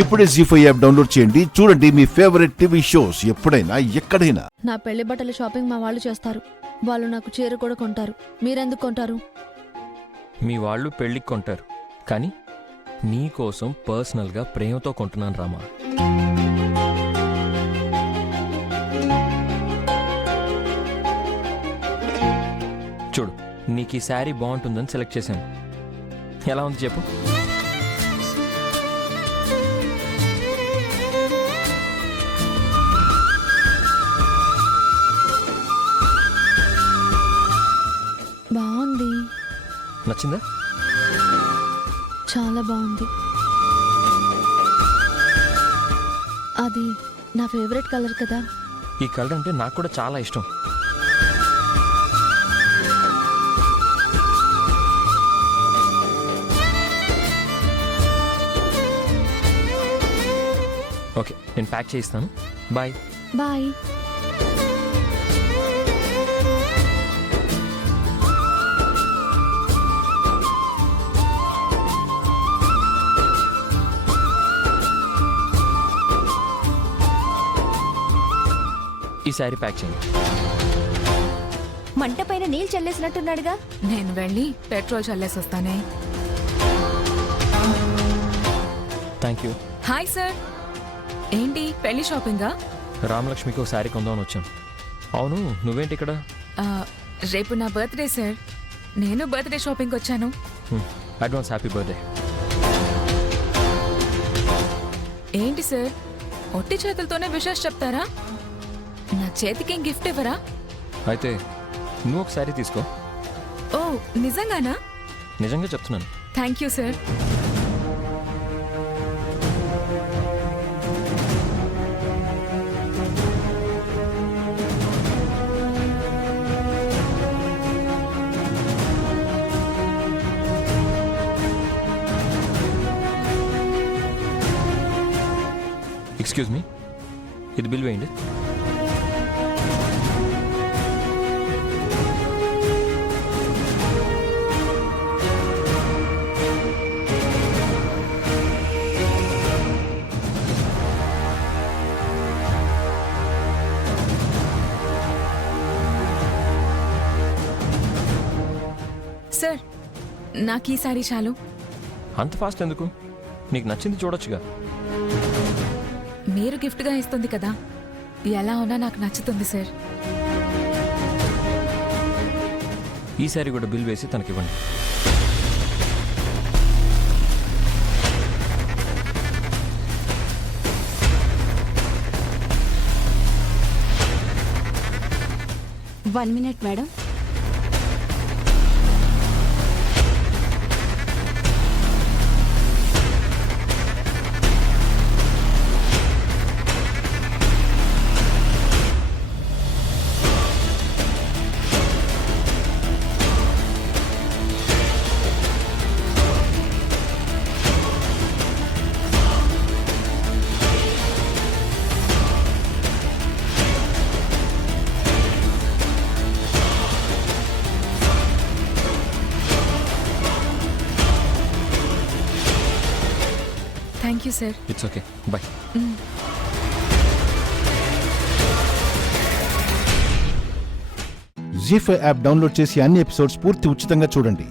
ఇప్పుడే జీ5 app download చేయండి. చూడండి మీ ఫేవరెట్ టీవీ షోస్ ఎప్పుడైనా ఎక్కడైనా. నా పెళ్లి బట్టల షాపింగ్ మా వాళ్ళు చేస్తారు. వాళ్ళు నాకు చీర కూడా కొంటారు. మీరెందుకు కొంటారు? మీ వాళ్ళు పెళ్ళికి కొంటారు, కానీ నీ కోసం పర్సనల్గా ప్రేమతో కొంటున్నాను రామా. చూడు, నీకు ఈ శారీ బాగుంటుందని సెలెక్ట్ చేశాను. ఎలా ఉంది చెప్పు? బాగుంది. నచ్చిందా? చాలా బాగుంది. అది నా ఫేవరెట్ కలర్ కదా. ఈ కలర్ అంటే నాకు కూడా చాలా ఇష్టం. ఓకే, నేను ప్యాక్ చేయిస్తాను. బాయ్. బాయ్. ఈ శారీ ప్యాక్ చేయండి. మంట పైన నీళ్ళు చల్లేసినట్టున్నాడుగా. నేను వెళ్ళి పెట్రోల్ చల్లేసొస్తానే. Thank you. హాయ్ సార్, ఏంటి పెళ్లి షాపింగా? రామలక్ష్మికి ఒక శారీ కొందామని వచ్చాను. అవును, నువ్వేంటి ఇక్కడ? రేపు నా బర్త్డే సార్, నేను బర్త్డే షాపింగ్ వచ్చాను. Advance happy birthday. ఏంటి సార్, ఒట్టి చేతులతోనే విషెస్ చెప్తారా? నా చేతికేం గిఫ్ట్ ఇవ్వరా? అయితే నువ్వు ఒక శారీ తీసుకో. ఓ, నిజంగానా? నిజంగా చెప్తున్నాను. Thank you sir. Excuse me, ఇది బిల్ వేయండి. సార్, నాకు ఈ సారీ చాలు. అంత ఫాస్ట్ ఎందుకు? నీకు నచ్చింది చూడొచ్చుగా. మీరు గిఫ్ట్గా ఇస్తుంది కదా, ఎలా ఉన్నా నాకు నచ్చుతుంది సార్. ఈ శారీ కూడా బిల్ వేసి తనకివ్వండి. One minute madam. Thank you sir. It's okay, bye. Zee five app download చేసి అన్ని ఎపిసోడ్స్ పూర్తి ఉచితంగా చూడండి.